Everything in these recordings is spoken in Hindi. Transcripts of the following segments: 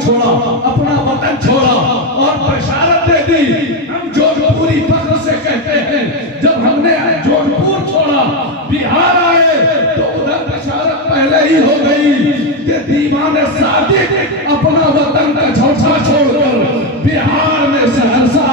छोड़ा, अपना वतन छोड़ा और बशारत दे दी। हम जोधपुरी फख्र से कहते हैं, जब हमने जोधपुर छोड़ा, बिहार आए तो उधर बशारत पहले ही हो गई कि दीवाने सादिक अपना वतन का झोंका छोड़कर बिहार में सहरसा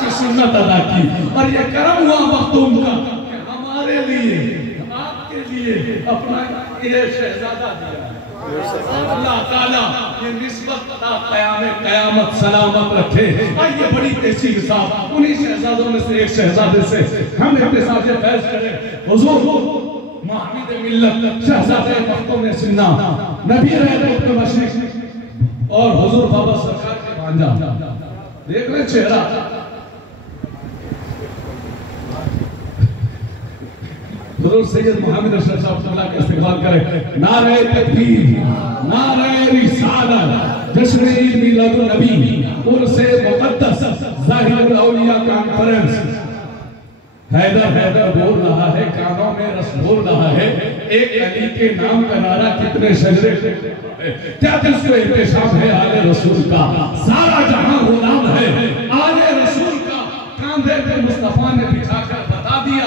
की सुन्नत अदा की। और ये करम हुआ मखदूम का कि हमारे लिए, आपके लिए अपना ये शहजादा दिया। अल्लाह ताला ये निस्बत क़यामत सलामत रखे। आइए बड़ी तेजी के साथ उन्हीं शहजादों में से एक शहजादे से हम इत्तेसाज फैज करें। हुजूर महमूद मिल्लत शहजादे मखदूम सिन्ना नबी रहमत मशरिक और हुजूर बाबा सरकार के भांजा, देख रहे चेहरा। हुजूर सैयद मोहम्मद अशरफ साहब का इस्तेमाल करें। नारे तकबीर, नारे रिसालत, जश्न ईद मिलादुन नबी, उर्से मुक़द्दस, ज़ाहिरुल औलिया कॉन्फ्रेंस। हैदर हैदर बोल रहा है, कानों में रस बोल रहा है। एक अली के नाम का नारा कितने शजरे, क्या दिल इंतशाम है आले रसूल का। सारा जहां गुलाम है आले रसूल का। कांधे पे मुस्तफा ने बिठाकर बता दिया,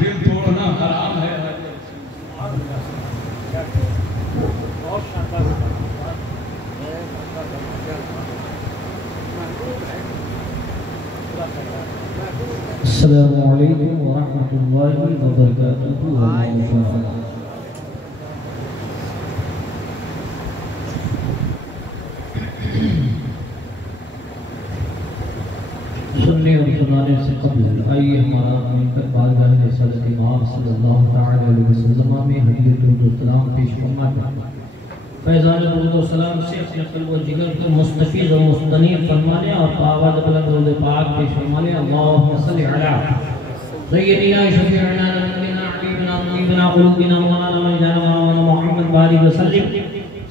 दिल तोड़ना हराम है। अस्सलामु अलैकुम व रहमतुल्लाहि व बरकातुहू। सुनने और सुनाने से कबल आइए हमारा मिलकर बारगाह रिसालत इमाम सल्लल्लाहु अलैहि वसल्लम में हदीयतुल सलाम पेश फरमाते। फैज़ान दुरूद सलाम से अपने क़ल्ब व जिगर को मुस्तफ़ीज़ व मुस्तनीर फरमाने और आवाज़ बुलंद दुरूद पाक पेश फरमाने। अल्लाहुम्मा सल्लि अला सय्यिदिना शफ़ीअना नबीना हबीबना मुनीबना क़ुलूबिना मौलाना मुहम्मद बारिक वसल्लम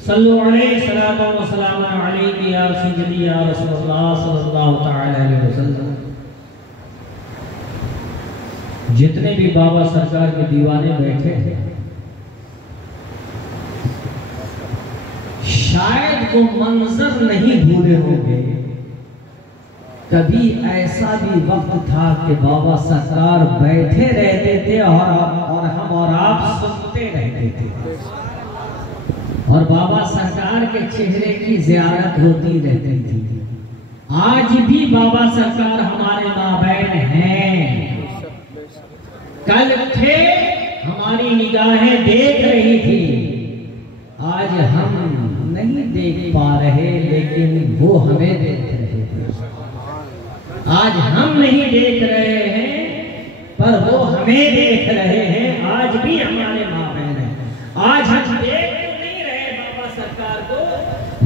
सल्लु अलैहि सलातो व सलाम अलैहि या सय्यदी या रसूलल्लाह सल्लल्लाहु तआला अलैहि वसल्लम। जितने भी बाबा सरकार के दीवाने बैठे हैं, शायद वो मंजर नहीं भूले होंगे। कभी ऐसा भी वक्त था कि बाबा सरकार बैठे रहते थे और हम और आप सुनते रहते थे, और बाबा सरकार के चेहरे की ज़ियारत होती रहती थी। आज भी बाबा सरकार हमारे माबैन हैं। कल थे, हमारी निगाहें देख रही थी, आज हम नहीं देख पा रहे, लेकिन वो हमें देख रहे थे। आज हम नहीं देख रहे हैं, पर वो हमें देख रहे हैं। आज भी हमारे माँ-बहन हैं। आज हम देख नहीं रहे बाबा सरकार को,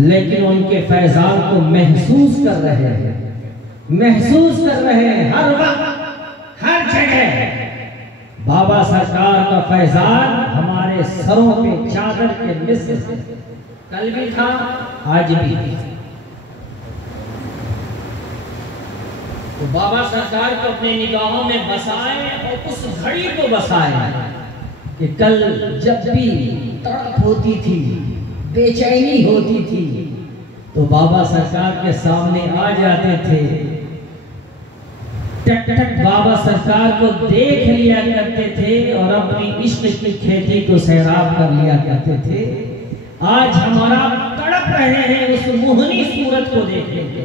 लेकिन उनके फैजान को महसूस कर रहे हैं, महसूस कर रहे हैं। हर वक्त हर जगह बाबा सरकार का फैजान हमारे सरों पे चादर के मिस्र कल भी था, आज भी। तो बाबा सरकार को अपने निगाहों में बसाए और उस घड़ी को बसाए कि कल जब भी तड़प होती थी, बेचैनी होती थी, तो बाबा सरकार के सामने आ जाते थे। टक टक बाबा सरकार को देख लिया करते थे और अपनी इश्क की खेती को सैराब कर लिया करते थे। आज हमारा तड़प रहे हैं उस मोहनी सूरत को देखने के।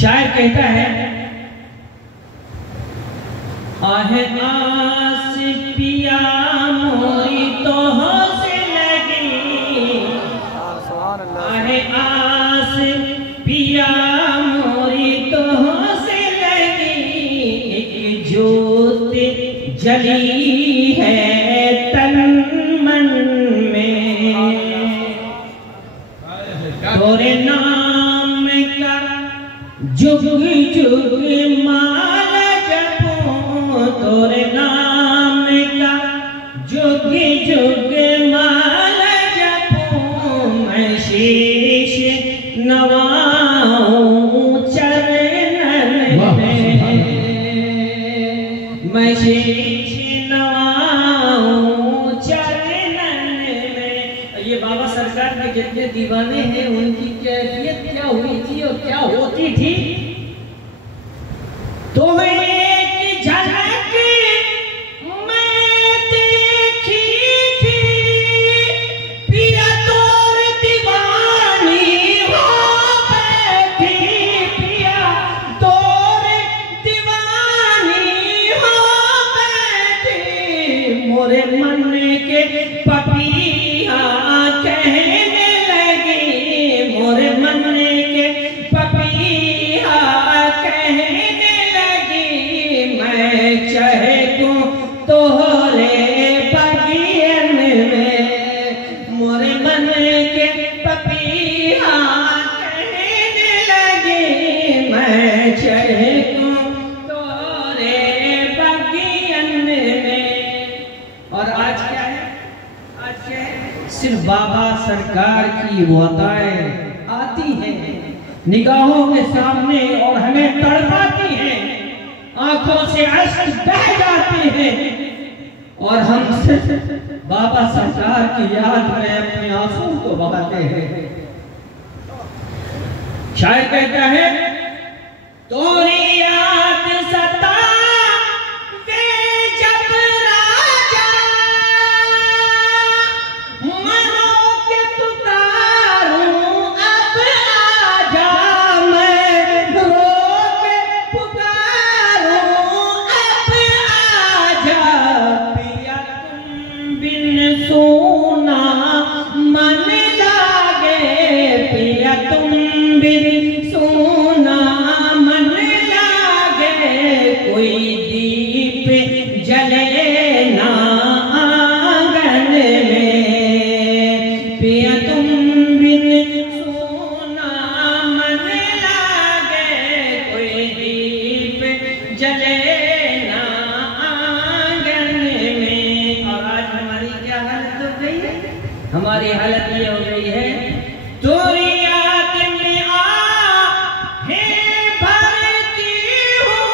शायर कहता है, आहे आस पिया मोरी तो से लगी, आहे आस पिया मोरी तो से लगी, एक जोत जली है तन मन में, तोरे नाम का जुग जुग माला जपो, तोरे नाम का जुग जुग माला जपो, मैं शीश नवाऊं चरणन में, मैं शीश नवाऊं चरणन में, सरकार के जितने दीवाने हैं उनकी कैफियत क्या हुई थी और क्या होती थी। तो एक झलक मैं देखी थी, पिया तोर दीवानी हो बैठी, पिया तोर दीवानी हो बैठी, मोरे मन के पपिया कहने लगी, मोरे मन के पपिया कहने लगी, मैं चहकूं तोहरे बगियन में, मोरे मन के पपिया कहने लगी, मैं चहकूं तोहरे बगियन में। और आज क्या है, आज क्या है, सिर्फ बाबा सरकार की वाताएं आती हैं निगाहों के सामने और हमें तड़पाती हैं, आंखों से अश्क बह जाते हैं और हम सिर्फ बाबा सरकार की याद में अपने आंसू को बहाते हैं। शायर कहता है, तोरी याद सतावे जब राजा, मनो के पुकारूं अब आजा, मैं रो के पुकारूं अब आजा, पिया तुम बिन सोना मन लागे, पिया तुम बिन सोना मन लागे, कोई दीप जले ना आंगन में, पिया तुम बिन सोना मन लागे, कोई दीप जले ना आंगन में। और आज हमारी क्या हालत हो गई है, हमारी हालत ये हो गई है, तोरी याद में आहें भरती हूँ,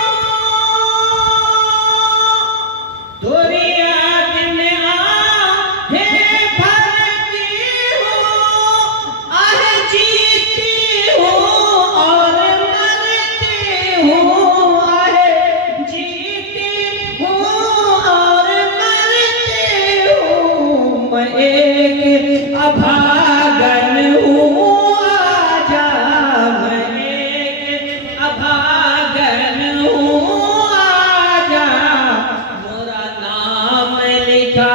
तोरी याद में आहें भरती हूँ, आहें जीती हूँ और मरती हूँ, आहें जीती हूँ और मरती हूँ, मैं एक अभागन हूँ आजा, मैं एक अभागन हूँ आजा, मोरा नाम लिखा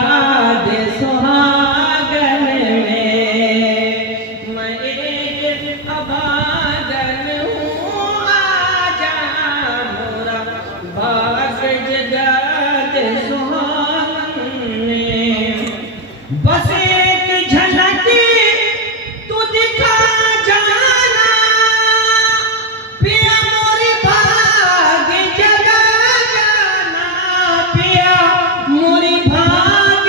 दे सुहागन में, मैं एक अभागन हूँ आजा, मोरा भाग जगा दे सुहागन में। बस एक झलक तू दिखा जाना, पिया मोरी भाग जगा जाना, पिया मोरी भाग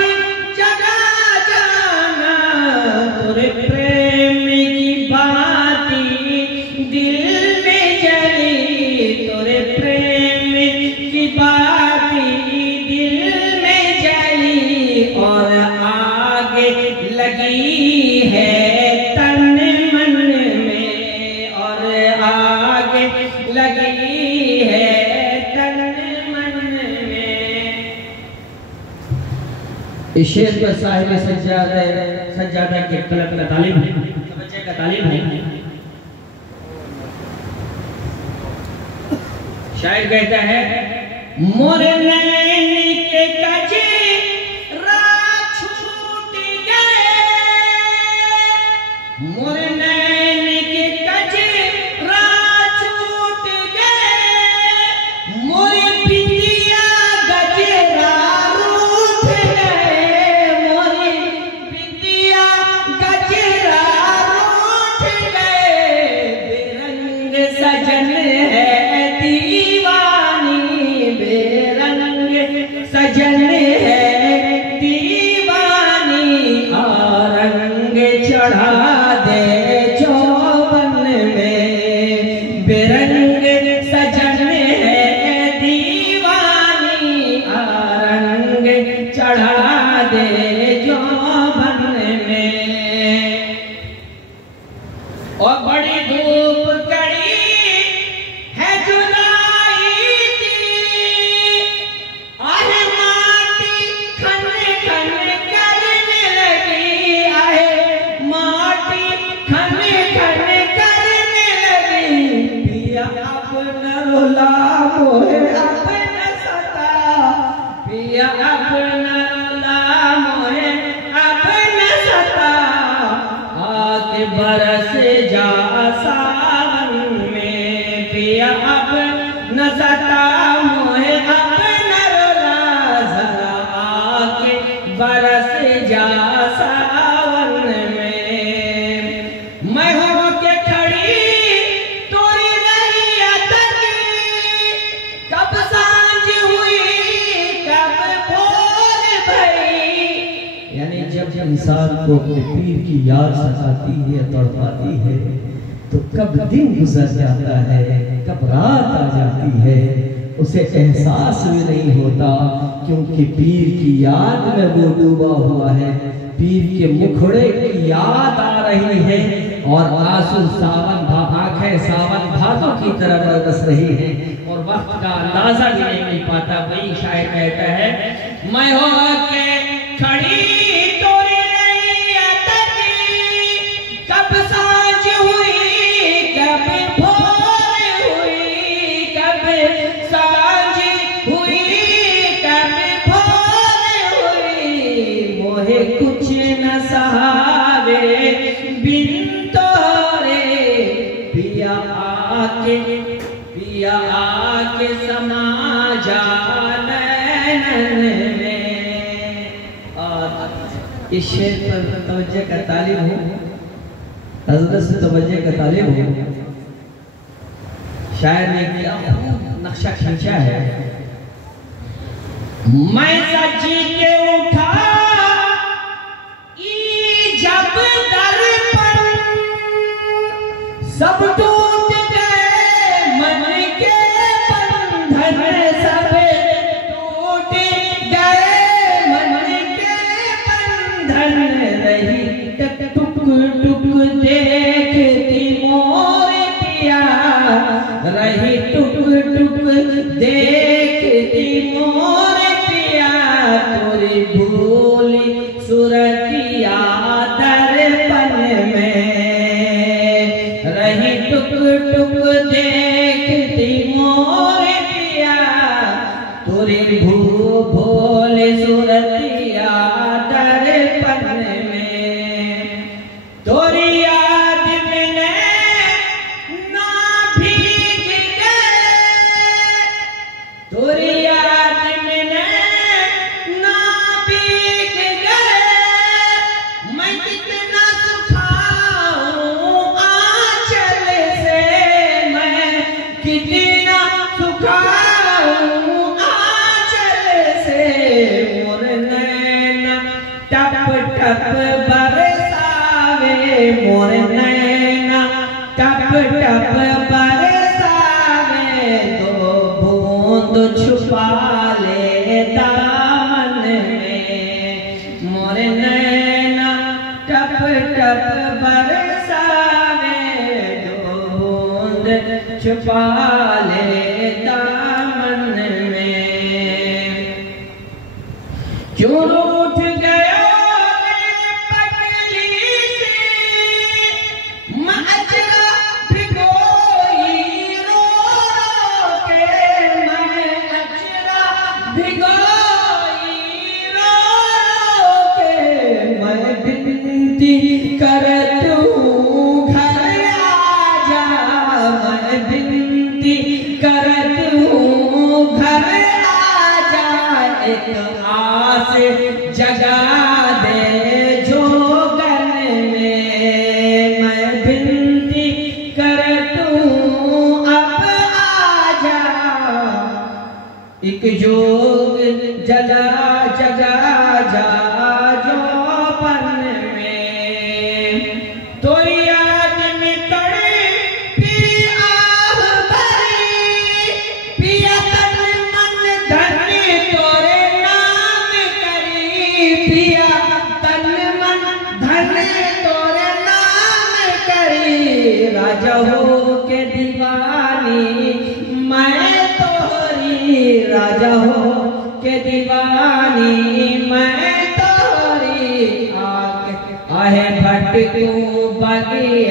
जगा जाना, तोरे प्रेम की बाती दिल में जली, तोरे प्रेम की बाती दिल में जली, और आगे लगी है तन मन में, और आगे लगी है तन मन में। इस शेर पर साहिब सज्जादा के कलम का तालीम है, बच्चे का तालीम है। शायर कहता है, मोरे नैन के कचरा छूट गए, मोरे नैन के कचरा छूट गए, मोरे बिंदिया गजरा रूठ गए, मोरे बिंदिया गजरा रूठ गए, बेरंग सजन है दीवानी, बेरंग सजन है दीवानी, और रंग चढ़ा दे चौबन में, बेरंग सजन है दीवानी, और रंग चढ़ा दे चौबन में। बरस जा सावन में पिया अब न सता मोहे अपना जरा आके बरस जा सावन में। मैं हो के खड़ी तोरी रही अतरी, कब सांझ हुई कब भोर भई। यानी जब इंसान को अपने पीर की याद सताती है, तड़पाती है, तो कब दिन गुजर जाता है, कब रात आ जाती है, उसे एहसास भी नहीं होता, क्योंकि पीर की याद में वो डूबा हुआ है। पीर के मुखड़े की याद आ रही है और आंसू आंखें सावन भादों की तरह बरस रही है और वक्त का अंदाजा भी नहीं मिल पाता। वही शायर कहता है, मैं हो के खड़ी तोरी रही अतरी, कब सांझ हुई कब भोर हुई, कब सांझ हुई कब भोर हुई। मोहे कुछ न सहावे बिन तोरे, पिया आके समा जा नैनन में। और इस शेर पर तवज्जो का तालिब हो, हजरत से तवज्जो का तालिब हो। शायर ने क्या नक्शा खींचा है। मैं सज के उठा जब दर पर, सब टूट गए मन के बंधन, सब टूट गए मन के बंधन। रही टुक टुक देखती मोर पिया, रही टुक टुक देखती मोर पिया, तोरी भूली सुरतिया दर्पण में। रही टुक टुक देखती मोर पिया, तोरी भोले सुरतिया दर्पण में। तोरी याद में ना भीग गए, तोरी याद में ना भीग गए। मैं कितना सुखाऊं आंचल से, मैं कितना सुखाऊं आंचल से। मोर नैना टप टप बरसावे, मोर नैना टप टप बरसावे। दो बूंद छुपा ले दामन में, मोर नैना टप टप बरसावे। दो बूंद छुपा ले दामन में। क्यों रूठ गया पगली से, मैं अजरा भिगोई रो रो के, मैं अजरा भिगोई रो रो के। मैं विनती करत हूँ घर आ जा, मैं विनती करत हूँ घर आ जा। एक आस जगा दे जोगन में, मैं विनती करत हूँ अब आ जा। एक जोग जगा जगा जा जोपन में। तो याद में तड़पी आह भरी, पिया तन मन धन तोरे नाम करी, पिया तन मन धन तोरे नाम करी। राजा हो के दीवानी मैं तोरी, राजा हो के दीवानी मैं तोरी। आके आहे भटकूं बगिया